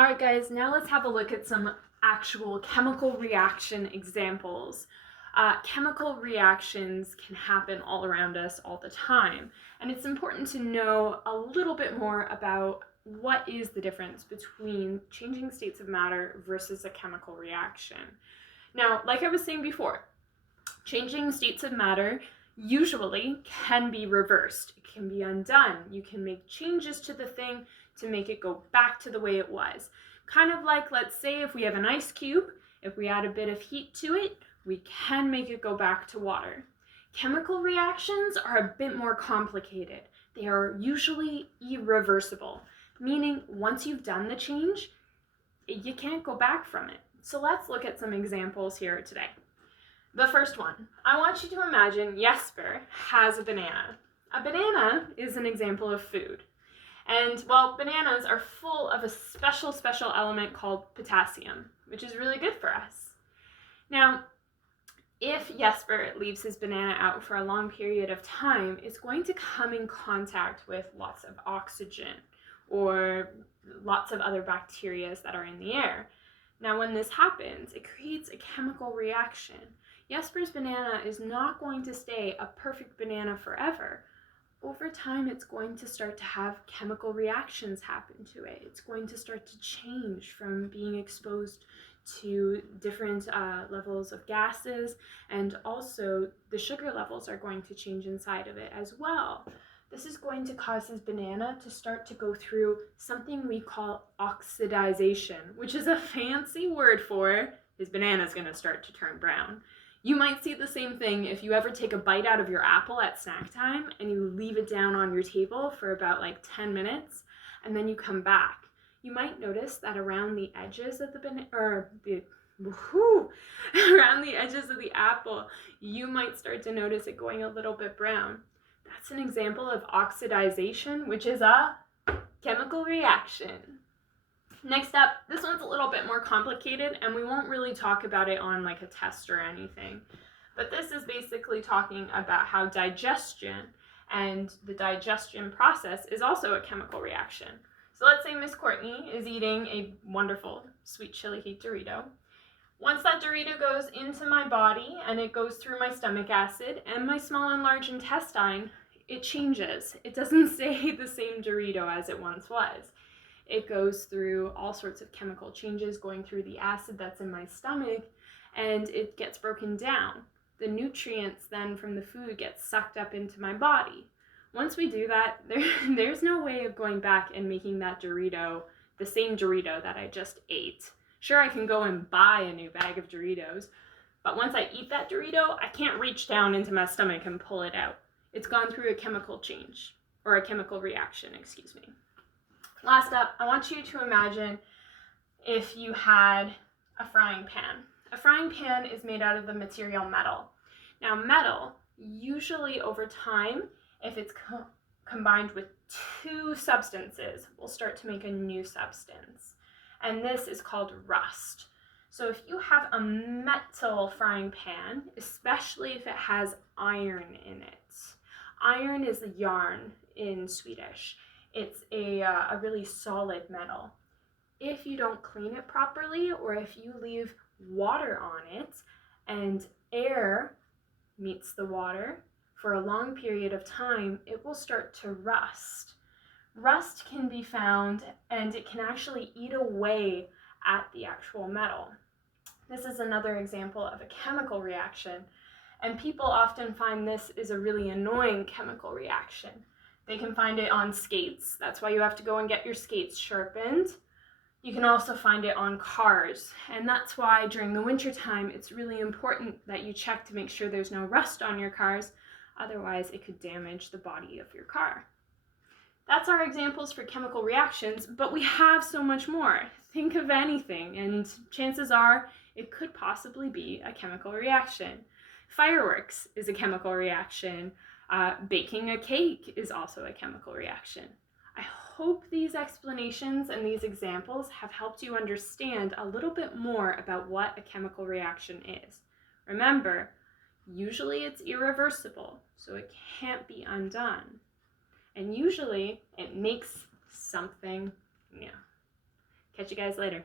All right, guys, now let's have a look at some actual chemical reaction examples. Chemical reactions can happen all around us all the time, and it's important to know a little bit more about what is the difference between changing states of matter versus a chemical reaction. Now, like I was saying before, changing states of matter usually can be reversed. It can be undone. You can make changes to the thing to make it go back to the way it was. Kind of like, let's say, if we have an ice cube, if we add a bit of heat to it, we can make it go back to water. Chemical reactions are a bit more complicated. They are usually irreversible, meaning once you've done the change, you can't go back from it. So let's look at some examples here today. The first one, I want you to imagine Jesper has a banana. A banana is an example of food. And well, bananas are full of a special element called potassium, which is really good for us. Now, if Jesper leaves his banana out for a long period of time, it's going to come in contact with lots of oxygen or lots of other bacteria that are in the air. Now, when this happens, it creates a chemical reaction. Jesper's banana is not going to stay a perfect banana forever. Over time, it's going to start to have chemical reactions happen to it. It's going to start to change from being exposed to different levels of gases, and also the sugar levels are going to change inside of it as well. This is going to cause his banana to start to go through something we call oxidization, which is a fancy word for his banana is going to start to turn brown. You might see the same thing if you ever take a bite out of your apple at snack time and you leave it down on your table for about 10 minutes and then you come back. You might notice that around the edges of the banana, around the edges of the apple, you might start to notice it going a little bit brown. That's an example of oxidization, which is a chemical reaction. Next up, this one's a little bit more complicated and we won't really talk about it on a test or anything. But this is basically talking about how digestion and the digestion process is also a chemical reaction. So let's say Miss Courtney is eating a wonderful sweet chili heat Dorito. Once that Dorito goes into my body and it goes through my stomach acid and my small and large intestine, it changes. It doesn't stay the same Dorito as it once was. It goes through all sorts of chemical changes, going through the acid that's in my stomach, and it gets broken down. The nutrients then from the food get sucked up into my body. Once we do that, there's no way of going back and making that Dorito the same Dorito that I just ate. Sure, I can go and buy a new bag of Doritos, but once I eat that Dorito, I can't reach down into my stomach and pull it out. It's gone through a chemical change, or a chemical reaction, excuse me. Last up, I want you to imagine if you had a frying pan. A frying pan is made out of the material metal. Now, metal, usually over time, if it's combined with two substances, will start to make a new substance. And this is called rust. So if you have a metal frying pan, especially if it has iron in it, iron is yarn in Swedish. It's a really solid metal. If you don't clean it properly, or if you leave water on it and air meets the water for a long period of time, it will start to rust. Rust can be found and it can actually eat away at the actual metal. This is another example of a chemical reaction, and people often find this is a really annoying chemical reaction. They can find it on skates. That's why you have to go and get your skates sharpened. You can also find it on cars. And that's why during the winter time, it's really important that you check to make sure there's no rust on your cars. Otherwise, it could damage the body of your car. That's our examples for chemical reactions, but we have so much more. Think of anything, and chances are it could possibly be a chemical reaction. Fireworks is a chemical reaction. Baking a cake is also a chemical reaction. I hope these explanations and these examples have helped you understand a little bit more about what a chemical reaction is. Remember, usually it's irreversible, so it can't be undone. And usually it makes something new. Catch you guys later.